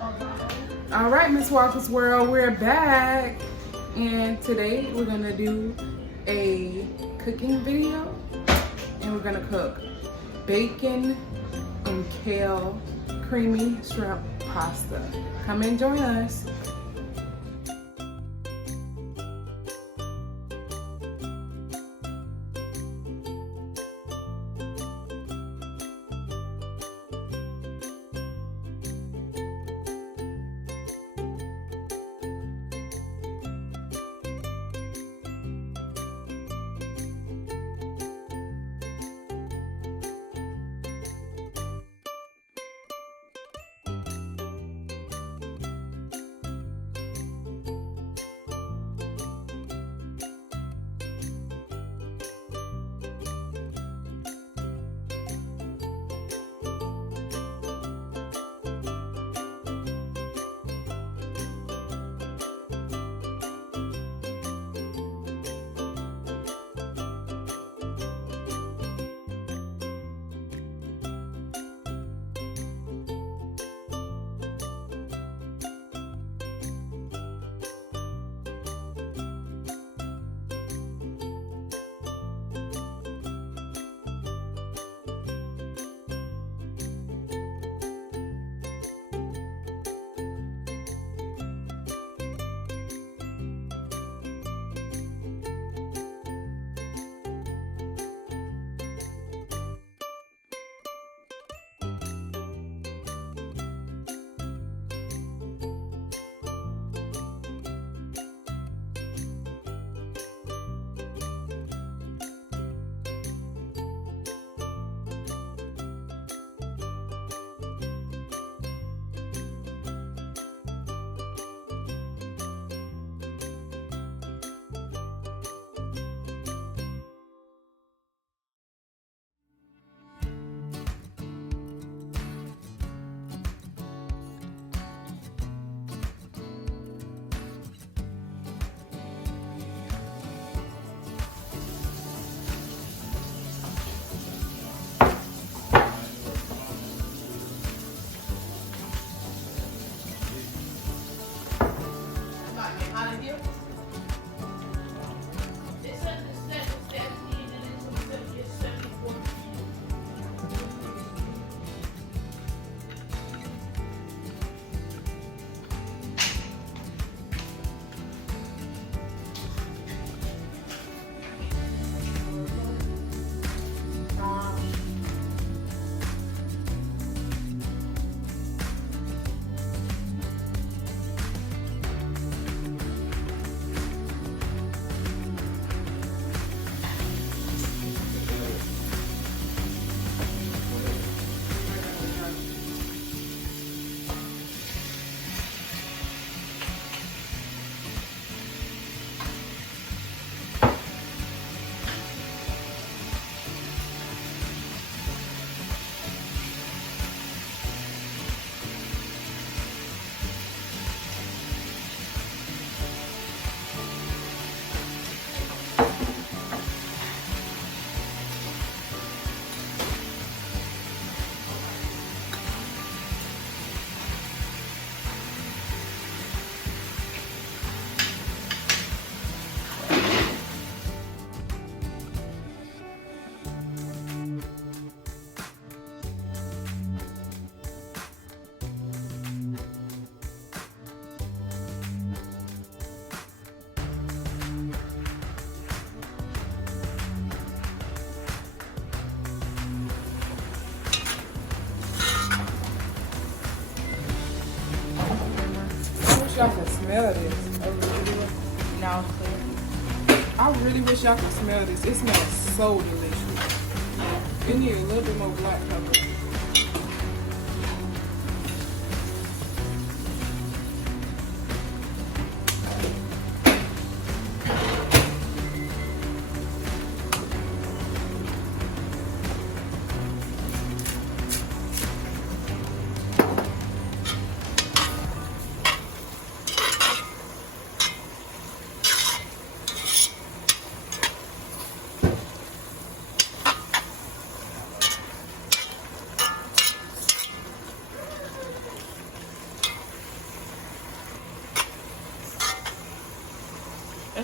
All right, Ms. Walkers world, we're back, and today we're gonna do a cooking video, and we're gonna cook bacon and kale creamy shrimp pasta. Come and join us. Y'all can smell this. No, clear. I really wish y'all could smell this. It smells so delicious. It needs a little bit more black pepper.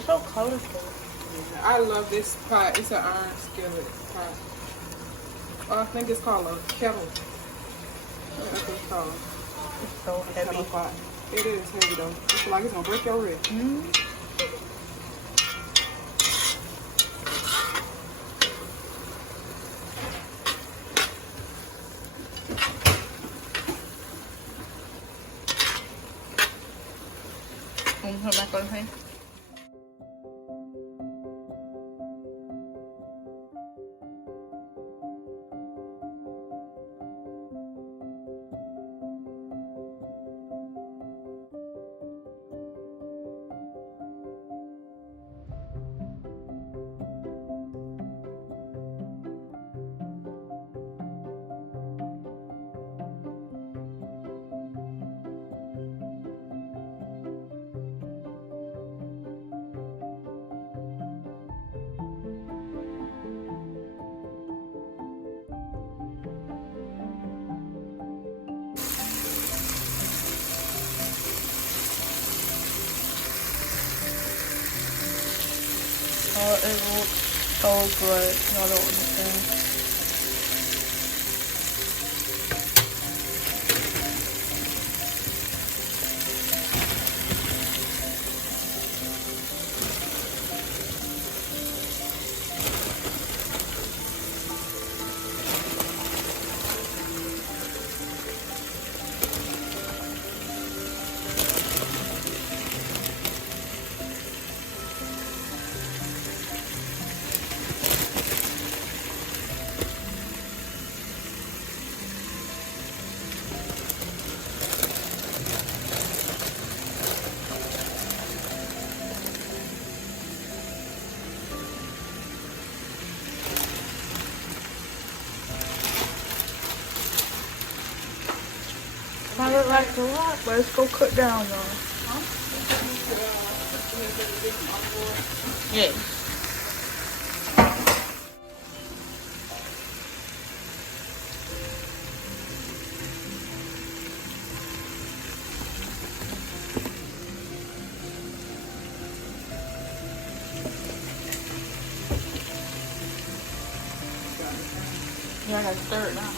so colorful. Yeah, I love this pot. It's an iron skillet pot. Oh, I think it's called a kettle. What I think it's called. It's so heavy. Kettle pot. It is heavy though. It's like it's gonna break your wrist. Put back on the thing. Oh, it looks so good. Y'all don't understand. Might look like a lot, but let's go cook down, y'all. Yes. Yeah, I gotta stir it now.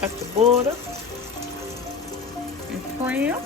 Got the butter and cream.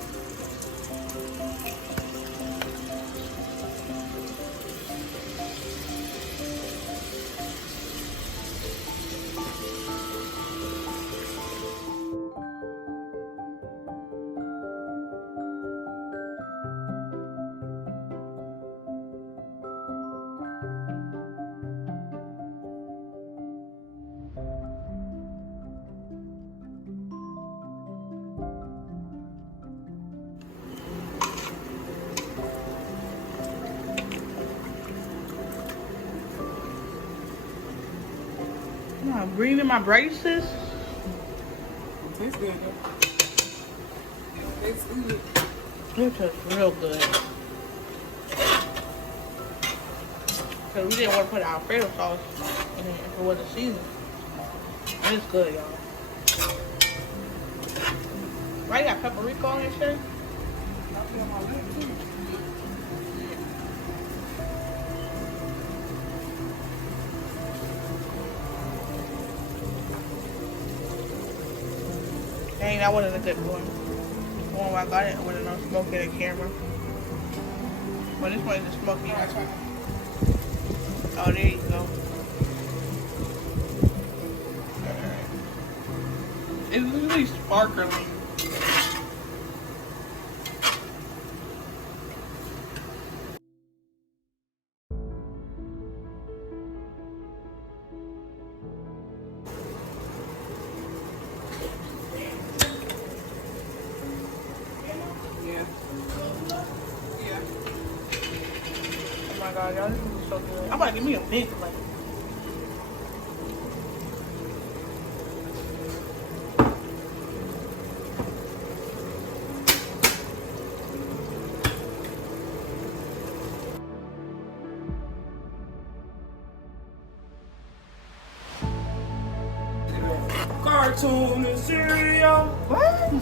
I'm breathing my braces. It tastes good though. It tastes good. It tastes real good. Cause we didn't want to put Alfredo sauce in it if it wasn't seasoned. It's good, y'all. Why you got paprika on this shirt? on my lip too. Dang, that wasn't a good one. The one where I got it, I wasn't no smoke in the camera. But this one is smoky. Oh, there you go. It's really sparkling. Oh my god, y'all, this is so good. I'm about to give me a big plate. Cartoon and cereal. What?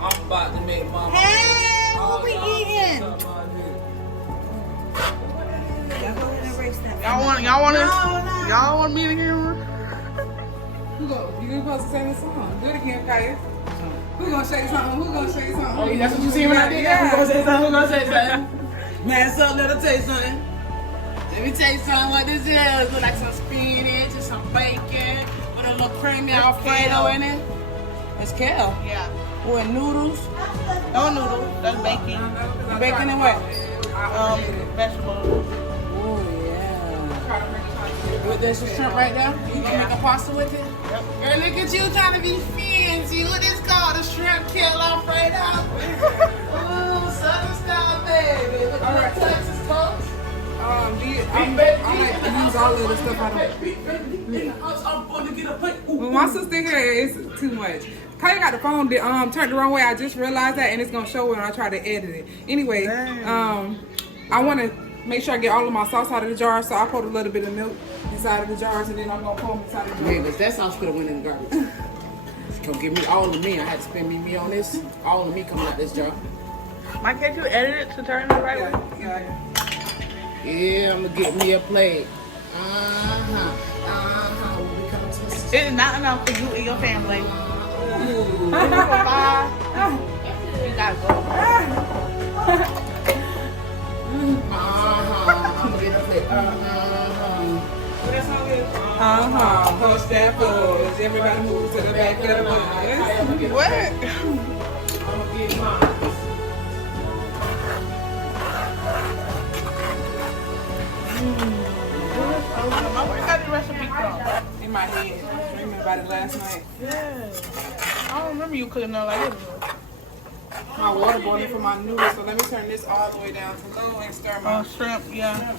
I'm about to make my Hey, what we eating? Y'all want me to hear her? Who go? You supposed to sing the song. Do it again, Kaya. Who gonna say something? Who gonna say something? Oh, that's what you see when I did that? Who gonna say something? Who gonna say something? Man, so let me tell you something. Let me tell you something what this is. Look like some spinach and some bacon with a little creamy Alfredo in it. It's kale. Yeah. With noodles. No noodles. That's bacon. Bacon and what? Vegetables. Oh, yeah. With this shrimp right there? You can make a pasta with it? Yep. Girl, look at you trying to be fancy. What is called? A shrimp kale Alfredo. Ooh, Southern style, baby. With Alright. Texas toast. I like to use all of the stuff I don't. When my sister here, it's too much. Kaya got the phone turned the wrong way. I just realized that, and it's gonna show when I try to edit it. Anyway, I want to make sure I get all of my sauce out of the jar, so I put a little bit of milk inside of the jars, and then I'm gonna pour them inside of the Man, jar. but that sauce could have went in the garbage. Don't give me all of me. I had to spend me on this. All of me coming out this jar. Mike, can't you edit it to turn it the right way? Yeah. Yeah, I'm gonna get me a plate. When we come to this. It is not enough for you and your family. Ooh. Bye. You gotta go. I'm gonna get a plate. What that song is? Push that forward. Everybody move to the back of the line. What? I'm gonna get mine. Where got the recipe from? In my head. I was dreaming about it last night. Yeah. I don't remember you cooking no like this. My water boiling for my noodles, so let me turn this all the way down to low and stir my Shrimp, yeah.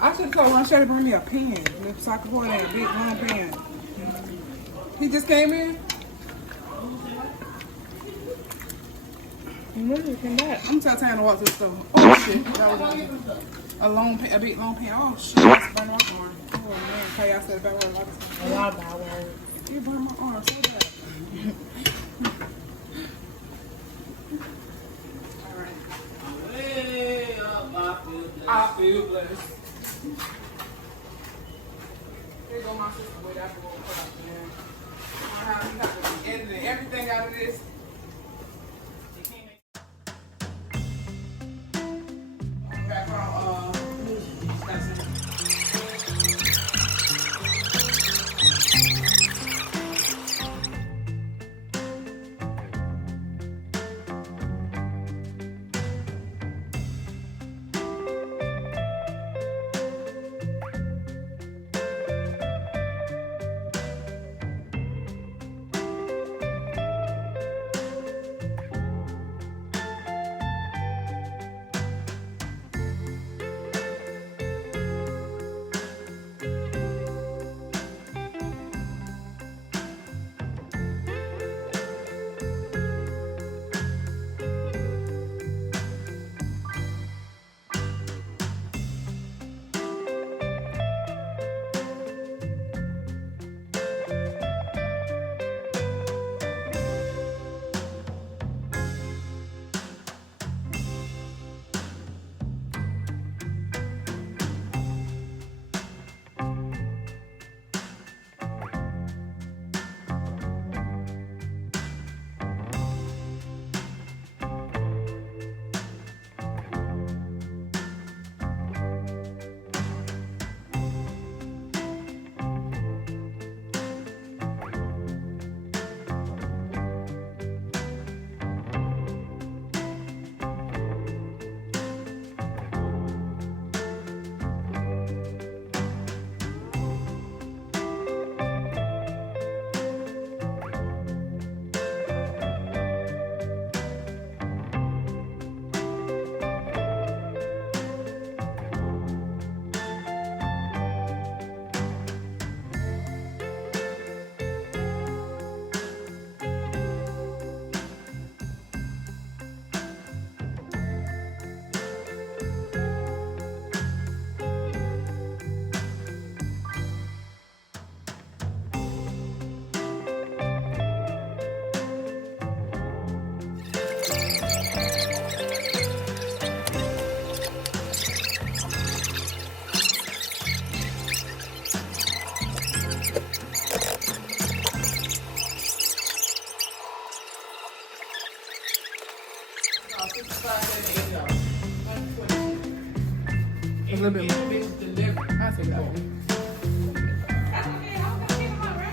I should have told Ron Shelly to bring me a pan so I could pour it in a big long pan. He just came in. When did you come back? I'm trying to walk to the store. Oh shit, that was a long pan, a big long pan. Oh shit, that's burned my arm. Oh man, tell y'all said about word. A lot of bad words. You burned my arm so bad. All right. Way up, I feel blessed. Here go my sister with that little crap, man. You have to be editing everything out of this. Background, A little bit more. I say that.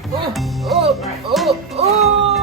Oh, oh, oh, oh.